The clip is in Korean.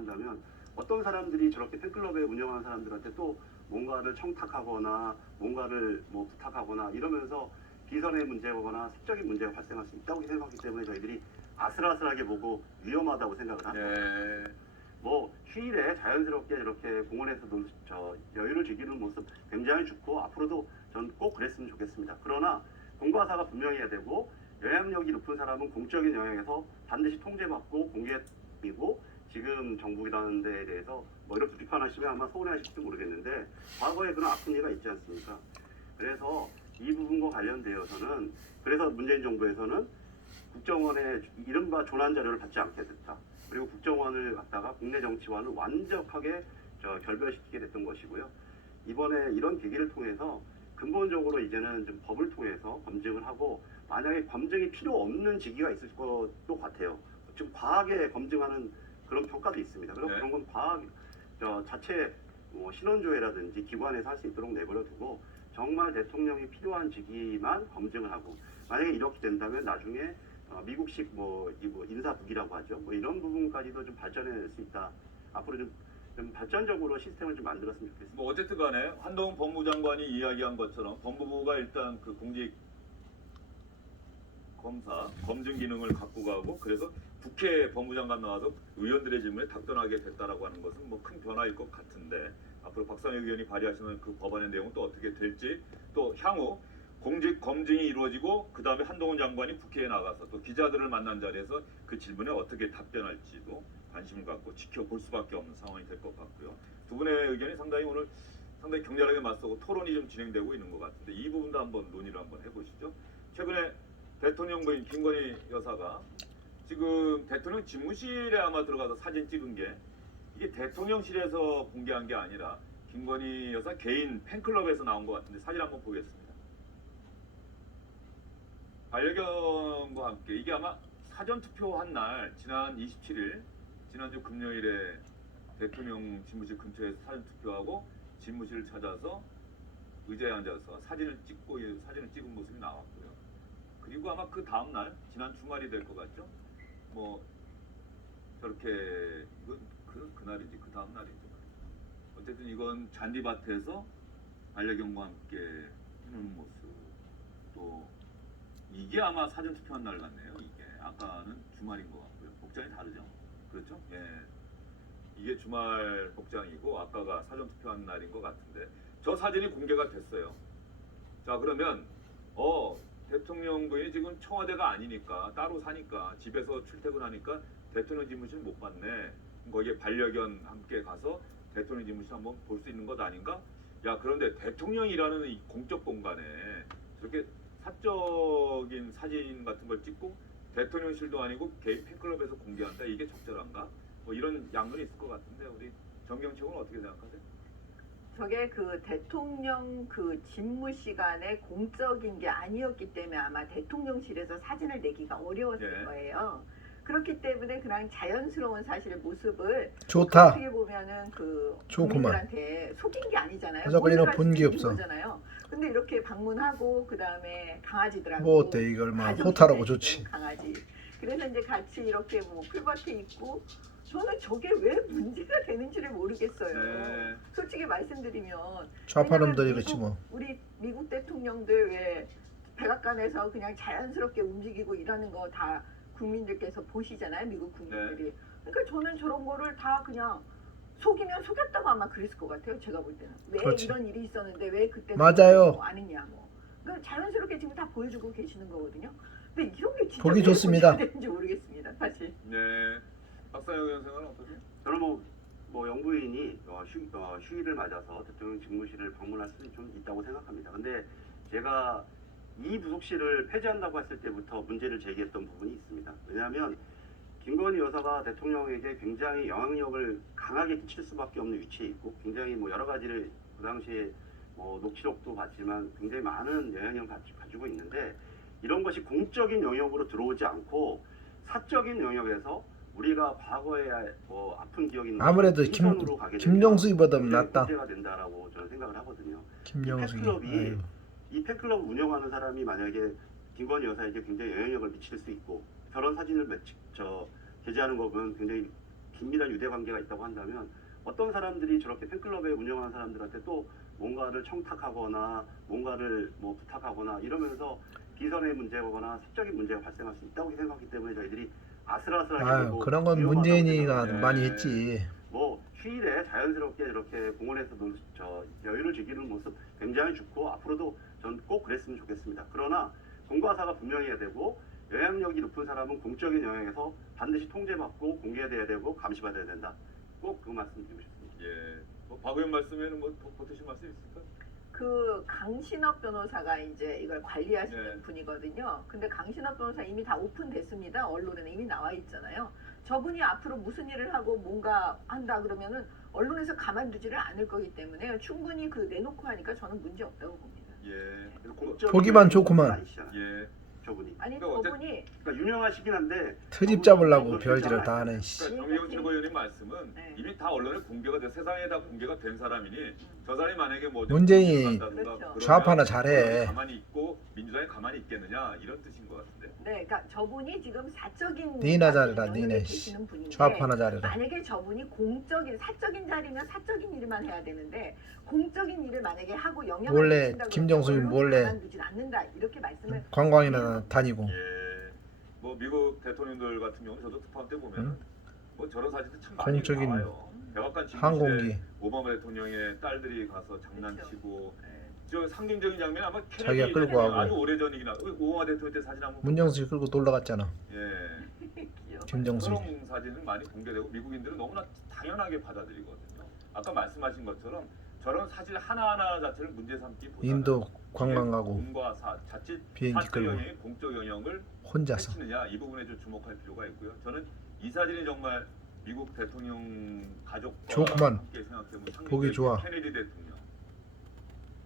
한다면 어떤 사람들이 저렇게 팬클럽에 운영하는 사람들한테 또 뭔가를 청탁하거나 뭔가를 뭐 부탁하거나 이러면서 비선의 문제거나 사적인 문제가 발생할 수 있다고 생각하기 때문에 저희들이 아슬아슬하게 보고 위험하다고 생각을 합니다. 예. 뭐 휴일에 자연스럽게 이렇게 공원에서 여유를 즐기는 모습 굉장히 좋고 앞으로도 전 꼭 그랬으면 좋겠습니다. 그러나 공과사가 분명해야 되고 영향력이 높은 사람은 공적인 영역에서 반드시 통제받고 공개이고 지금 정부라는 데에 대해서 뭐 이렇게 비판하시면 아마 서운해하실지 모르겠는데 과거에 그런 아픈 예가 있지 않습니까? 그래서 이 부분과 관련되어서는 그래서 문재인 정부에서는 국정원의 이른바 조난 자료를 받지 않게 됐다. 그리고 국정원을 갖다가 국내 정치와는 완벽하게 결별시키게 됐던 것이고요. 이번에 이런 계기를 통해서 근본적으로 이제는 좀 법을 통해서 검증을 하고 만약에 검증이 필요 없는 시기가 있을 것도 같아요. 지금 과하게 검증하는 그런 평가도 있습니다. 그래서 네. 그런 건 과학 자체 신원조회라든지 기관에서 할 수 있도록 내버려 두고 정말 대통령이 필요한 시기만 검증을 하고 만약에 이렇게 된다면 나중에 미국식 인사북이라고 하죠. 뭐 이런 부분까지도 좀 발전해낼 수 있다. 앞으로 좀 발전적으로 시스템을 좀 만들었으면 좋겠습니다. 뭐 어쨌든 간에 한동훈 법무장관이 이야기한 것처럼 법무부가 일단 그 공직 검사 검증 기능을 갖고 가고 그래서 국회 법무장관 나와서 의원들의 질문에 답변하게 됐다라고 하는 것은 뭐 큰 변화일 것 같은데 앞으로 박상혁 의원이 발의하시는 그 법안의 내용은 또 어떻게 될지 또 향후 공직 검증이 이루어지고 그 다음에 한동훈 장관이 국회에 나가서 또 기자들을 만난 자리에서 그 질문에 어떻게 답변할지도 관심을 갖고 지켜볼 수밖에 없는 상황이 될 것 같고요. 두 분의 의견이 상당히 오늘 상당히 격렬하게 맞서고 토론이 좀 진행되고 있는 것 같은데 이 부분도 한번 논의를 한번 해보시죠. 최근에 대통령 부인 김건희 여사가 지금 대통령 집무실에 아마 들어가서 사진 찍은 게 이게 대통령실에서 공개한 게 아니라 김건희 여사 개인 팬클럽에서 나온 것 같은데 사진 한번 보겠습니다. 반려견과 함께 이게 아마 사전투표한 날 지난 27일 지난주 금요일에 대통령 집무실 근처에서 사전투표하고 집무실을 찾아서 의자에 앉아서 사진을 찍은 모습이 나왔고요. 그리고 아마 그 다음날 지난 주말이 될 것 같죠? 뭐 저렇게 이건 그날이지 그 다음날이죠. 어쨌든 이건 잔디밭에서 반려견과 함께 해놓은 모습 또 이게 아마 사전 투표한 날 같네요. 이게 아까는 주말인 것 같고요. 복장이 다르죠? 그렇죠? 예. 이게 주말 복장이고 아까가 사전 투표한 날인 것 같은데 저 사진이 공개가 됐어요. 자 그러면 대통령 부인이 지금 청와대가 아니니까 따로 사니까 집에서 출퇴근하니까 대통령 집무실 못 봤네. 거기에 반려견 함께 가서 대통령 집무실 한번 볼 수 있는 것 아닌가? 야 그런데 대통령이라는 이 공적 공간에 저렇게 사적인 사진 같은 걸 찍고 대통령실도 아니고 개인 팬클럽에서 공개한다. 이게 적절한가? 뭐 이런 양론이 있을 것 같은데 우리 정경채군은 어떻게 생각하세요? 저게 그 대통령 그 집무 시간에 공적인 게 아니었기 때문에 아마 대통령실에서 사진을 내기가 어려웠을 예. 거예요. 그렇기 때문에 그냥 자연스러운 사실 모습을 좋다. 어떻게 보면은 그 좋구만. 국민들한테 속인 게 아니잖아요. 그래서 이런 모니터할 본 게 수 있는 없어. 거잖아요. 근데 이렇게 방문하고 그 다음에 강아지들하고 뭐 어때 이거 얼마나 가족이 호타라고 있는 좋지. 강아지. 그래서 이제 같이 이렇게 뭐 풀밭에 있고 저는 저게 왜 문제가 되는지를 모르겠어요. 네. 솔직히 말씀드리면 좌파놈들이 왜냐면 그렇지 뭐. 우리 미국 대통령들 왜 백악관에서 그냥 자연스럽게 움직이고 이러는 거 다 국민들께서 보시잖아요. 미국 국민들이. 그러니까 저는 저런 거를 다 그냥 속이면 속였다고 아마 그랬을 것 같아요. 제가 볼 때는. 왜 그렇지. 이런 일이 있었는데 왜 그때 맞아요. 뭐 아느냐 뭐. 그러니까 자연스럽게 지금 다 보여주고 계시는 거거든요. 근데 이런 게 진짜 보기 왜 좋습니다. 문제가 되는지 모르겠습니다. 사실. 네. 박상혁 의원 생각은 어떠세요? 저는 영부인이 휴일을 맞아서 대통령 집무실을 방문할 수 좀 있다고 생각합니다. 근데 제가 이 부속실을 폐지한다고 했을 때부터 문제를 제기했던 부분이 있습니다. 왜냐하면 김건희 여사가 대통령에게 굉장히 영향력을 강하게 끼칠 수밖에 없는 위치에 있고 굉장히 여러 가지를 그 당시에 녹취록도 봤지만 굉장히 많은 영향력을 가지고 있는데 이런 것이 공적인 영역으로 들어오지 않고 사적인 영역에서 우리가 과거에 아픈 기억이 있는 아무래도 신선으로 가게 김정수이보다 되면 낫다. 문제가 된다라고 저는 생각을 하거든요. 김정수이. 팬클럽이 이 팬클럽 운영하는 사람이 만약에 김건희 여사에게 굉장히 영향력을 미칠 수 있고 결혼 사진을 게재하는 거 보면 굉장히 긴밀한 유대 관계가 있다고 한다면 어떤 사람들이 저렇게 팬클럽에 운영하는 사람들한테 또 뭔가를 청탁하거나 뭔가를 뭐 부탁하거나 이러면서 비선의 문제거나 사적인 문제가 발생할 수 있다고 생각하기 때문에 저희들이 아슬아슬하게 아유 보고 그런 건 위험하다고 문재인이가 생각해요. 많이 했지. 뭐 휴일에 자연스럽게 이렇게 공원에서 여유를 즐기는 모습 굉장히 좋고 앞으로도 전 꼭 그랬으면 좋겠습니다. 그러나 공과사가 분명해야 되고 영향력이 높은 사람은 공적인 영역에서 반드시 통제받고 공개돼야 되고 감시받아야 된다. 꼭 그 말씀드리고 싶습니다. 예. 박 의원 말씀에는 뭐 더 보태실 말씀 있을까? 그 강신업 변호사가 이제 이걸 관리하시는 네. 분이거든요. 근데 강신업 변호사 이미 다 오픈됐습니다. 언론에 이미 나와 있잖아요. 저분이 앞으로 무슨 일을 하고 뭔가 한다 그러면은 언론에서 가만두지를 않을 거기 때문에 충분히 그 내놓고 하니까 저는 문제 없다고 봅니다. 예. 그래서 공적인 보기만 영역이 좋구만. 아니시잖아요, 예. 저분이. 아니 그러니까 저분이 그러니까 유명하시긴 한데 트집 저분이 잡으려고 그렇게 별짓을 있잖아요. 다 하는 씨. 그러니까 정의용 최고위원님 말씀은 네. 이미 다 언론에 공개가 돼 세상에 다 공개가 된 사람이니 저 사람이 만약에 뭐 문재인이 그렇죠. 좌파나 잘해. 언론이 가만히 있고 민주당이 가만히 있겠느냐 이런 뜻인 것 같은데. 네, 그러니까 저분이 지금 사적인 니나 잘해라, 영역에 니네. 계시는 분인데 좌파나 잘해라. 만약에 저분이 공적인 사적인 자리면 사적인 일만 해야 되는데 공적인 일을 만약에 하고 영향을 몰래 미친다고 김정숙이 그러면 몰래 가만두진 않는다 이렇게 말씀을 관광이나 다니고. 예. 뭐 미국 대통령들 같은 경우는 저도 특파원 때 보면 응? 뭐 저런 사진들 참 많이 공적인 나와요. 백악관 항공기. 집무실에 오바마 대통령의 딸들이 가서 장난치고 저 상징적인 장면 아마 자기가 케네디 끌고 대통령 가고. 아주 오래전이긴 오바마 대통령 때 사진 한번 문정수 끌고 놀러 갔잖아. 예. 김정숙이. 그런 사진은 많이 공개되고 미국인들은 너무나 당연하게 받아들이거든요. 아까 말씀하신 것처럼 저런 사진 하나하나 자체를 문제 삼기 보다는 인도 관광 가고 공과 자칫 비행기 사적 끌고 영향이 공적 영향을 혼자서. 해치느냐 이 부분에 좀 주목할 필요가 있고요. 저는 이 사진이 정말 미국 대통령 가족과 좋구만. 함께 생각해보면 보기 좋아. 케네디